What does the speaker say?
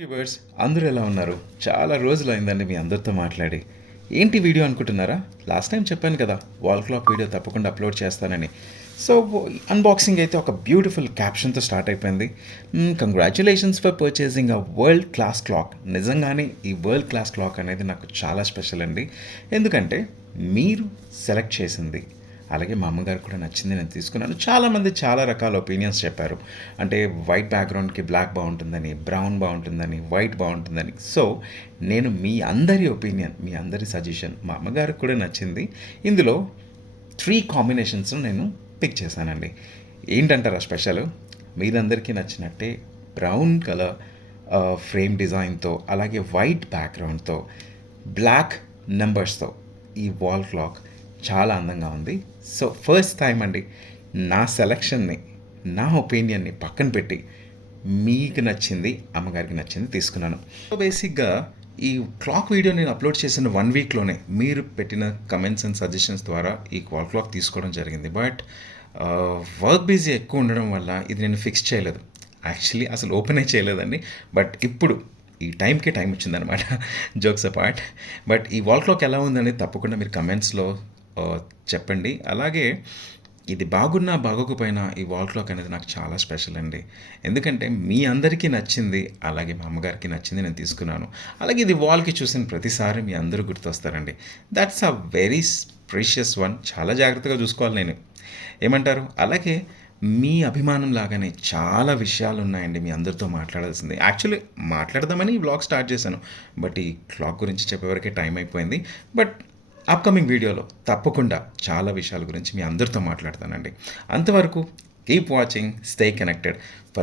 Viewers అందరూ ఎలా ఉన్నారు? చాలా రోజులైందండి మీ అందరితో మాట్లాడి. ఏంటి వీడియో అనుకుంటున్నారా? లాస్ట్ టైం చెప్పాను కదా, వాల్ క్లాక్ వీడియో తప్పకుండా అప్లోడ్ చేస్తానని. సో అన్బాక్సింగ్ అయితే ఒక బ్యూటిఫుల్ క్యాప్షన్తో స్టార్ట్ అయిపోయింది. Congratulations for purchasing a world class clock. నిజంగానే ఈ వరల్డ్ క్లాస్ క్లాక్ అనేది నాకు చాలా స్పెషల్ అండి. ఎందుకంటే మీరు సెలెక్ట్ చేసింది, అలాగే మా అమ్మగారు కూడా నచ్చింది, నేను తీసుకున్నాను. చాలామంది చాలా రకాల ఒపీనియన్స్ చెప్పారు. అంటే వైట్ బ్యాక్గ్రౌండ్కి బ్లాక్ బాగుంటుందని, బ్రౌన్ బాగుంటుందని, వైట్ బాగుంటుందని. సో నేను మీ అందరి ఒపీనియన్, మీ అందరి సజెషన్, మా అమ్మగారికి కూడా నచ్చింది. ఇందులో 3 కాంబినేషన్స్ నేను పిక్ చేశానండి. ఏంటంటారా స్పెషల్? మీరందరికీ నచ్చినట్టే బ్రౌన్ కలర్ ఫ్రేమ్ డిజైన్తో, అలాగే వైట్ బ్యాక్గ్రౌండ్తో, బ్లాక్ నెంబర్స్తో ఈ వాల్ క్లాక్ చాలా అందంగా ఉంది. సో ఫస్ట్ టైం అండి నా సెలక్షన్ని, నా ఒపీనియన్ని పక్కన పెట్టి మీకు నచ్చింది, అమ్మగారికి నచ్చింది తీసుకున్నాను. సో బేసిక్గా ఈ క్లాక్ వీడియో నేను అప్లోడ్ చేసిన 1 వీక్లోనే మీరు పెట్టిన కమెంట్స్ అండ్ సజెషన్స్ ద్వారా ఈ వాల్ క్లాక్ తీసుకోవడం జరిగింది. బట్ వర్క్ బిజీ ఎక్కువ ఉండడం వల్ల ఇది నేను ఫిక్స్ చేయలేదు. యాక్చువల్లీ అసలు ఓపెనే చేయలేదండి. బట్ ఇప్పుడు ఈ టైంకే టైం వచ్చిందనమాట. Jokes apart. బట్ ఈ వాల్ క్లాక్ ఎలా ఉందనేది తప్పకుండా మీరు కమెంట్స్లో చెప్పండి. అలాగే ఇది బాగున్నా బాగోకపోయినా ఈ వాల్ క్లాక్ అనేది నాకు చాలా స్పెషల్ అండి. ఎందుకంటే మీ అందరికీ నచ్చింది, అలాగే మా అమ్మగారికి నచ్చింది, నేను తీసుకున్నాను. అలాగే ఇది వాల్కి చూసిన ప్రతిసారి మీ అందరూ గుర్తొస్తారండి. That's a very precious one. చాలా జాగ్రత్తగా చూసుకోవాలి నేను. ఏమంటారు? అలాగే మీ అభిమానం లాగానే చాలా విషయాలు ఉన్నాయండి మీ అందరితో మాట్లాడాల్సింది. యాక్చువల్లీ మాట్లాడదామని ఈ వ్లాగ్ స్టార్ట్ చేశాను. బట్ ఈ క్లాక్ గురించి చెప్పేవరకే టైం అయిపోయింది. బట్ అప్కమింగ్ వీడియోలో తప్పకుండా చాలా విషయాల గురించి మీ అందరితో మాట్లాడతానండి. అంతవరకు keep watching, stay connected for